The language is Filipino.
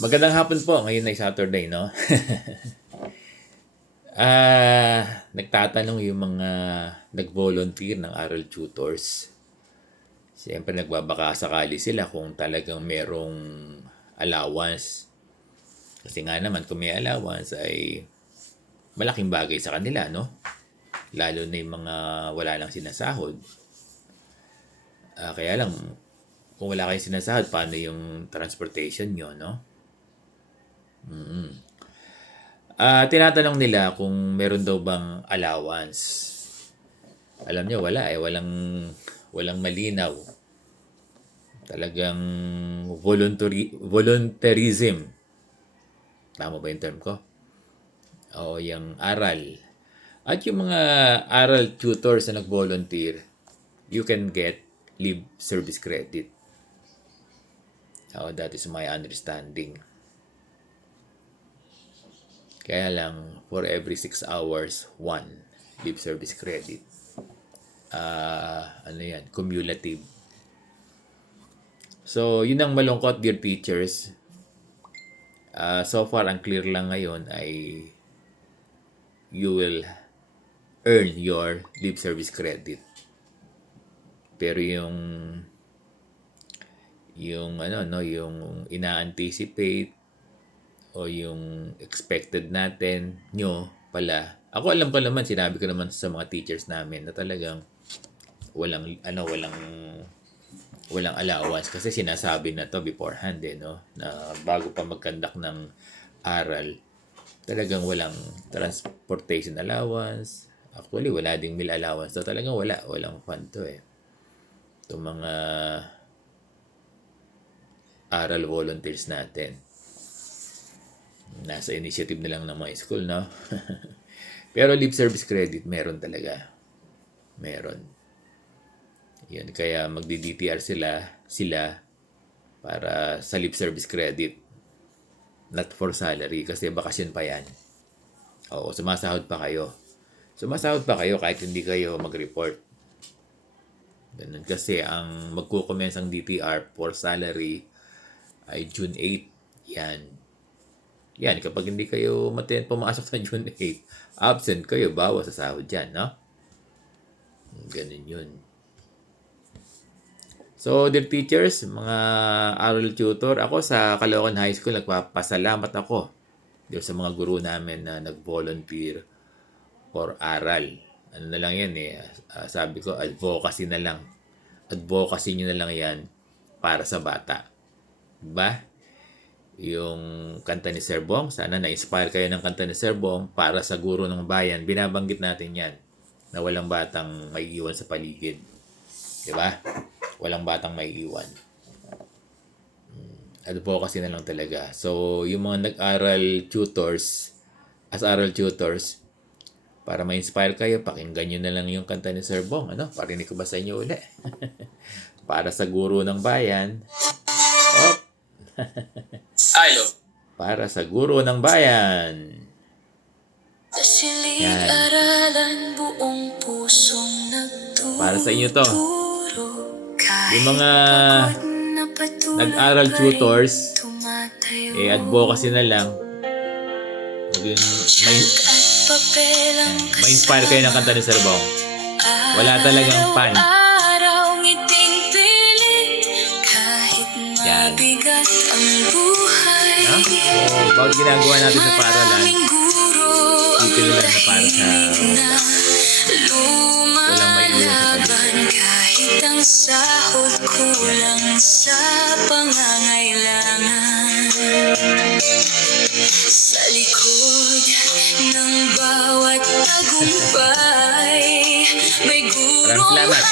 Magandang hapon po. Ngayon ay Saturday, no? Nagtatanong yung mga nag-volunteer ng aral tutors. Siyempre, nagbabaka sakali sila kung talagang merong allowance. Kasi nga naman, kung may allowance ay malaking bagay sa kanila, no? Lalo na yung mga wala lang sinasahod. Kaya lang, kung wala kayong sinasahod, paano yung transportation nyo, no? Tinatanong nila kung meron daw bang allowance. Alam niyo, wala eh. Walang malinaw. Talagang volunteerism. Tama ba yung term ko? O yung aral. At yung mga aral tutors na nag-volunteer, you can get leave service credit. That is my understanding. Kaya lang, for every 6 hours, 1 leave service credit. Cumulative. So, yun ang malungkot, dear teachers. So far, ang clear lang ngayon ay you will earn your leave service credit. Pero yung ina-anticipate o yung expected natin nyo pala. Ako alam ko naman, sinabi ko naman sa mga teachers namin na talagang walang allowance kasi sinasabi na to beforehand no, na bago pa mag-conduct ng aral, talagang walang transportation allowance. Actually, wala ding meal allowance. So, talagang walang fund to eh. Itong mga aral volunteers natin. Nasa initiative na lang ng mga school, no? Pero leave service credit, meron talaga. Meron. Yan, kaya magdi-DTR sila para sa leave service credit. Not for salary, kasi bakasyon pa yan. Oo, sumasahod pa kayo. Sumasahod pa kayo kahit hindi kayo mag-report. Ganun, kasi ang magkukommence ang DTR for salary ay June 8. Yan, kapag hindi kayo pumasok sa June 8, absent kayo, bawas sa sahod dyan, no? Ganun yun. So, dear teachers, mga aral tutor, ako sa Caloocan High School, nagpapasalamat ako sa mga guro namin na nag-volunteer for aral. Ano na lang yan eh, sabi ko, advocacy na lang. Advocacy nyo na lang yan para sa bata. Diba? Yung kanta ni Sir Bong, sana na-inspire kayo ng kanta ni Sir Bong para sa guro ng bayan. Binabanggit natin yan na walang batang maiiwan sa paligid. Diba? Walang batang maiiwan. Advocacy na lang talaga. So, yung mga nag-aral tutors, as aral tutors, para ma-inspire kayo, pakinggan nyo na lang yung kanta ni Sir Bong. Parinig ko ba sa inyo uli? Para sa guro ng bayan. Para sa guro ng bayan. Yan. Para sa inyo to. Yung mga nag-aral tutors, advocacy na lang. Ma-inspire kayo ng kanta ni Sir Bong. Wala talagang pan. Yan. So, bago ginagawa natin sa paralan, isipin nila na para sa walang may iwan sa paligid. Ang sahod kulang sa pangangailangan. Sa likod ng bawat tagumpay, may guro. Maraming salamat.